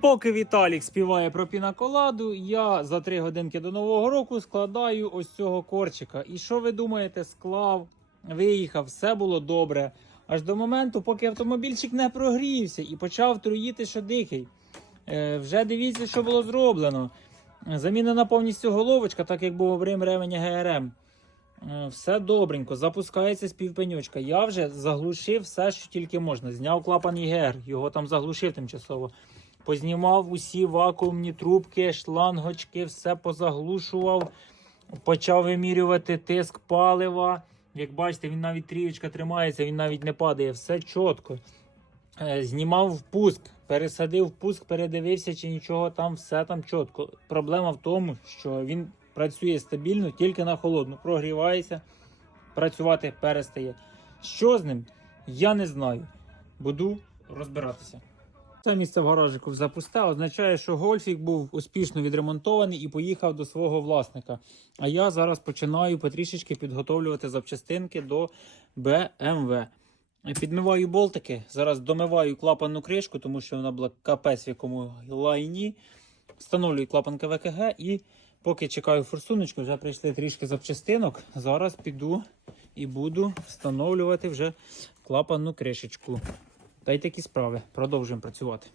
Поки Віталік співає про пінаколаду, я за три годинки до Нового року складаю ось цього корчика. І що ви думаєте, склав, виїхав, все було добре. Аж до моменту, поки автомобільчик не прогрівся і почав труїти, що дикий. Е, вже дивіться, що було зроблено. Замінена повністю головочка, так як був обрим ременя ГРМ. Е, Все добренько, запускається співпенючка. Я вже заглушив все, що тільки можна. Зняв клапан ЄГР, його там заглушив тимчасово. Познімав усі вакуумні трубки, шлангочки, все позаглушував. Почав вимірювати тиск палива. Як бачите, він навіть трієчка тримається, він навіть не падає, все чітко. Е, Знімав впуск, пересадив впуск, передивився, чи нічого там, все там чітко. Проблема в тому, що він працює стабільно тільки на холодну. Прогрівається, працювати перестає. Що з ним? Я не знаю. Буду розбиратися. Це місце в гаражику запусте означає, що гольфік був успішно відремонтований і поїхав до свого власника. А я зараз починаю потрішечки підготовлювати запчастинки до BMW. Підмиваю болтики, зараз домиваю клапанну кришку, тому що вона була капець в якому лайні. Встановлюю клапан КВКГ і поки чекаю форсуночку, вже прийшли трішки запчастинок. Зараз піду і буду встановлювати вже клапанну кришечку. Та й такі справи. Продовжуємо працювати.